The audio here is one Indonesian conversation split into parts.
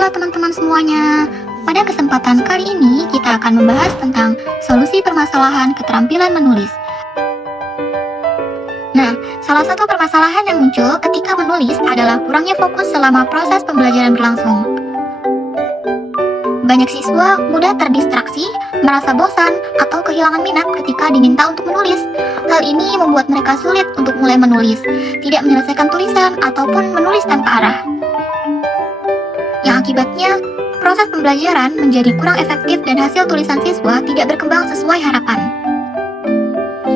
Halo teman-teman semuanya. Pada kesempatan kali ini kita akan membahas tentang solusi permasalahan keterampilan menulis. Nah, salah satu permasalahan yang muncul ketika menulis adalah kurangnya fokus selama proses pembelajaran berlangsung. Banyak siswa mudah terdistraksi, merasa bosan, atau kehilangan minat ketika diminta untuk menulis. Hal ini membuat mereka sulit untuk mulai menulis, tidak menyelesaikan tulisan, ataupun menulis tanpa arah. Yang akibatnya, proses pembelajaran menjadi kurang efektif dan hasil tulisan siswa tidak berkembang sesuai harapan.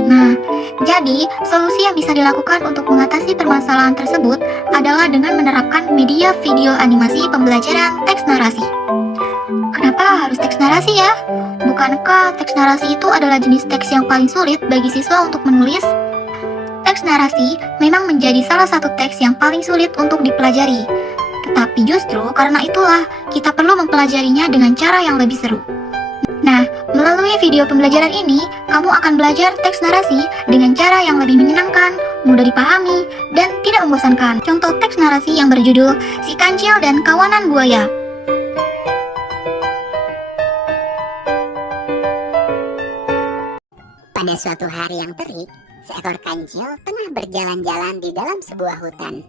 Nah, jadi solusi yang bisa dilakukan untuk mengatasi permasalahan tersebut adalah dengan menerapkan media video animasi pembelajaran teks narasi. Kenapa harus teks narasi ya? Bukankah teks narasi itu adalah jenis teks yang paling sulit bagi siswa untuk menulis? Teks narasi memang menjadi salah satu teks yang paling sulit untuk dipelajari. Tetapi justru karena itulah kita perlu mempelajarinya dengan cara yang lebih seru. Nah, melalui video pembelajaran ini, kamu akan belajar teks narasi dengan cara yang lebih menyenangkan, mudah dipahami, dan tidak membosankan. Contoh teks narasi yang berjudul Si Kancil dan Kawanan Buaya. Pada suatu hari yang terik, seekor kancil tengah berjalan-jalan di dalam sebuah hutan.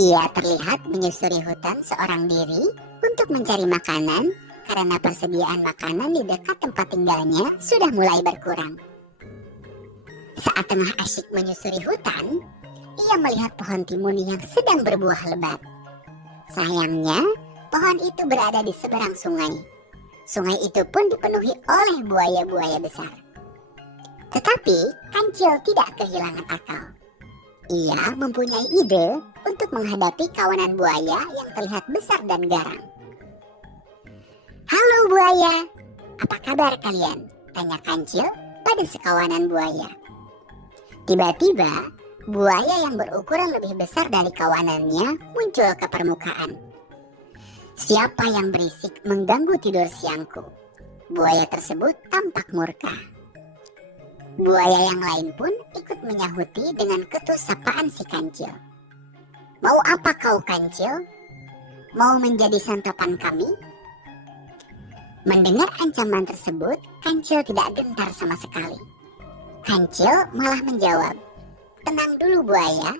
Ia terlihat menyusuri hutan seorang diri untuk mencari makanan karena persediaan makanan di dekat tempat tinggalnya sudah mulai berkurang. Saat tengah asyik menyusuri hutan, ia melihat pohon timun yang sedang berbuah lebat. Sayangnya, pohon itu berada di seberang sungai. Sungai itu pun dipenuhi oleh buaya-buaya besar. Tetapi, kancil tidak kehilangan akal. Ia mempunyai ide untuk menghadapi kawanan buaya yang terlihat besar dan garang. "Halo buaya, apa kabar kalian?" tanya kancil pada sekawanan buaya. Tiba-tiba, buaya yang berukuran lebih besar dari kawanannya muncul ke permukaan. "Siapa yang berisik mengganggu tidur siangku?" Buaya tersebut tampak murka. Buaya yang lain pun ikut menyahuti dengan ketus sapaan si kancil. "Mau apa kau kancil? Mau menjadi santapan kami?" Mendengar ancaman tersebut, kancil tidak gentar sama sekali. Kancil malah menjawab, "Tenang dulu buaya,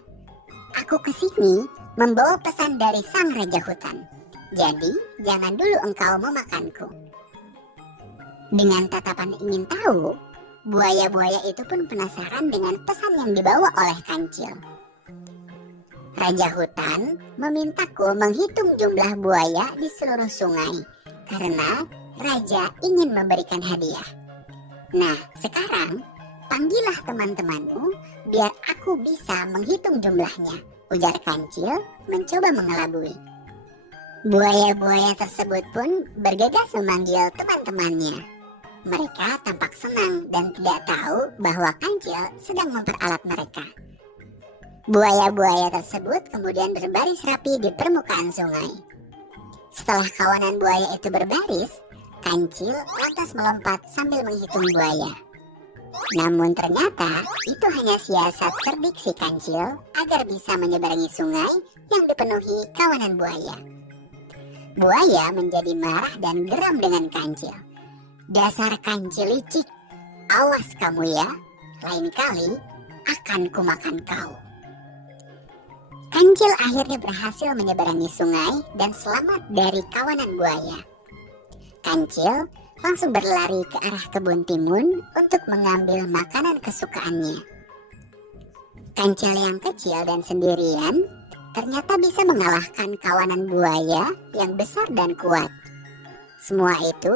aku kesini membawa pesan dari sang raja hutan. Jadi jangan dulu engkau memakanku." Dengan tatapan ingin tahu, buaya-buaya itu pun penasaran dengan pesan yang dibawa oleh kancil. "Raja hutan memintaku menghitung jumlah buaya di seluruh sungai karena raja ingin memberikan hadiah. Nah, sekarang panggillah teman-temanmu biar aku bisa menghitung jumlahnya," ujar kancil mencoba mengelabui. Buaya-buaya tersebut pun bergegas memanggil teman-temannya. Mereka tampak senang dan tidak tahu bahwa kancil sedang memperalat mereka. Buaya-buaya tersebut kemudian berbaris rapi di permukaan sungai. Setelah kawanan buaya itu berbaris, kancil lantas melompat sambil menghitung buaya. Namun ternyata itu hanya siasat cerdik si kancil agar bisa menyeberangi sungai yang dipenuhi kawanan buaya. Buaya menjadi marah dan geram dengan kancil. "Dasar kancil licik, awas kamu ya, lain kali akan kumakan kau." Kancil akhirnya berhasil menyeberangi sungai dan selamat dari kawanan buaya. Kancil langsung berlari ke arah kebun timun untuk mengambil makanan kesukaannya. Kancil yang kecil dan sendirian ternyata bisa mengalahkan kawanan buaya yang besar dan kuat. Semua itu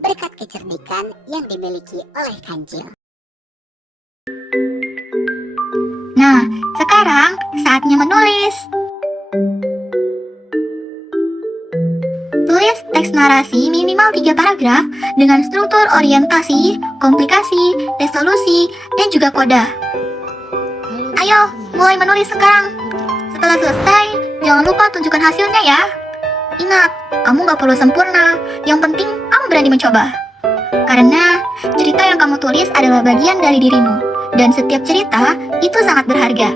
berkat kecerdikan yang dimiliki oleh kancil. Nah, sekarang saatnya menulis. Tulis teks narasi minimal 3 paragraf dengan struktur orientasi, komplikasi, resolusi, dan juga koda. Ayo, mulai menulis sekarang. Setelah selesai, jangan lupa tunjukkan hasilnya ya. Ingat, kamu gak perlu sempurna, yang penting kamu berani mencoba. Karena cerita yang kamu tulis adalah bagian dari dirimu, dan setiap cerita itu sangat berharga.